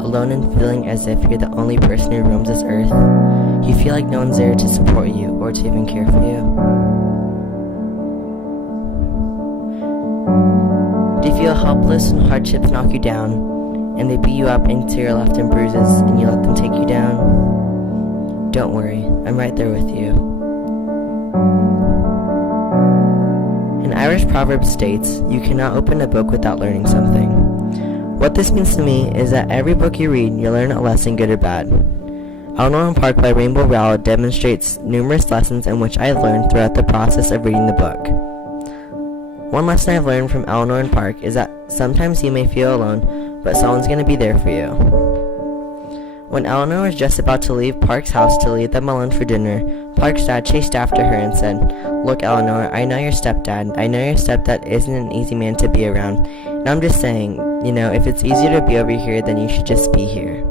alone and feeling as if you're the only person who roams this earth? You feel like no one's there to support you or to even care for you? Do you feel helpless when hardships knock you down, and they beat you up until you're left in bruises and you let them take you down? Don't worry, I'm right there with you. An Irish proverb states, "You cannot open a book without learning something." What this means to me is that every book you read, you learn a lesson, good or bad. Eleanor and Park by Rainbow Rowell demonstrates numerous lessons in which I've learned throughout the process of reading the book. One lesson I've learned from Eleanor and Park is that sometimes you may feel alone, but someone's going to be there for you. When Eleanor was just about to leave Park's house to lead them alone for dinner, Park's dad chased after her and said, "Look, Eleanor, I know your stepdad. I know your stepdad isn't an easy man to be around. And I'm just saying, if it's easier to be over here, then you should just be here."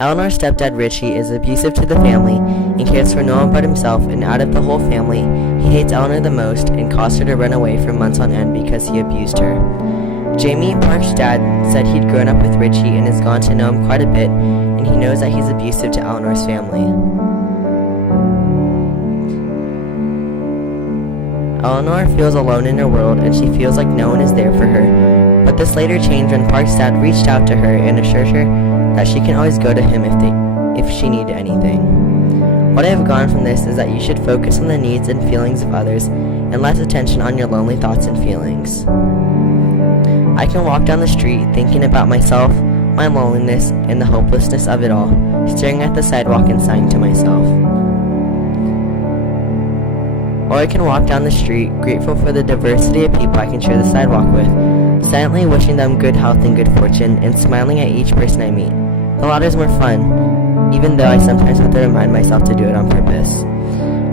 Eleanor's stepdad, Richie, is abusive to the family and cares for no one but himself, and out of the whole family, he hates Eleanor the most and caused her to run away for months on end because he abused her. Jamie, Park's dad, said he'd grown up with Richie and has gone to know him quite a bit, and he knows that he's abusive to Eleanor's family. Eleanor feels alone in her world, and she feels like no one is there for her, but this later changed when Park's dad reached out to her and assured her that she can always go to him if she needed anything. What I have gotten from this is that you should focus on the needs and feelings of others and less attention on your lonely thoughts and feelings. I can walk down the street thinking about myself, my loneliness, and the hopelessness of it all, staring at the sidewalk and sighing to myself. Or I can walk down the street, grateful for the diversity of people I can share the sidewalk with, silently wishing them good health and good fortune, and smiling at each person I meet. The latter is more fun, even though I sometimes have to remind myself to do it on purpose.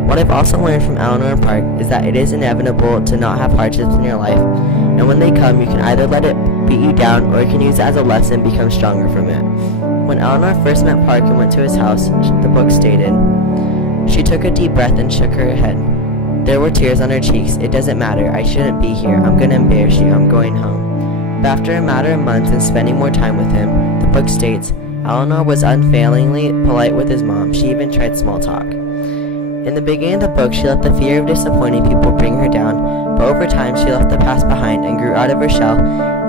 What I've also learned from Eleanor and Park is that it is inevitable to not have hardships in your life, and when they come, you can either let it beat you down, or you can use it as a lesson and become stronger from it. When Eleanor first met Park and went to his house, the book stated, "She took a deep breath and shook her head. There were tears on her cheeks. It doesn't matter. I shouldn't be here. I'm gonna embarrass you. I'm going home." But after a matter of months and spending more time with him, the book states, Eleanor was unfailingly polite with his mom. She even tried small talk. In the beginning of the book, she let the fear of disappointing people bring her down, but over time she left the past behind and grew out of her shell,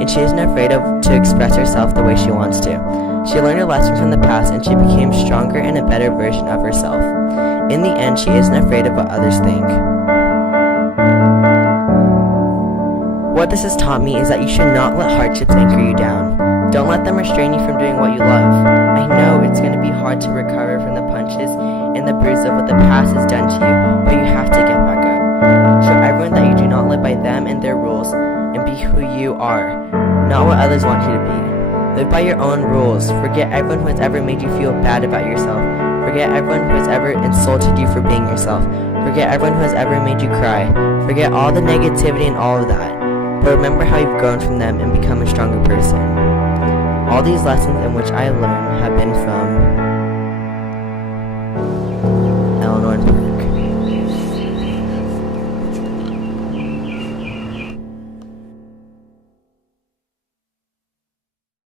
and she isn't afraid to express herself the way she wants to. She learned her lessons from the past, and she became stronger and a better version of herself. In the end, she isn't afraid of what others think. What this has taught me is that you should not let hardships anchor you down. Don't let them restrain you from doing what you love. I know it's going to be hard to recover from the punches and the bruises of what the past has done to you, but you have to get back up. Show everyone that you do not live by them and their rules, and be who you are, not what others want you to be. Live by your own rules. Forget everyone who has ever made you feel bad about yourself. Forget everyone who has ever insulted you for being yourself. Forget everyone who has ever made you cry. Forget all the negativity and all of that. But remember how you've grown from them and become a stronger person. All these lessons in which I learned have been from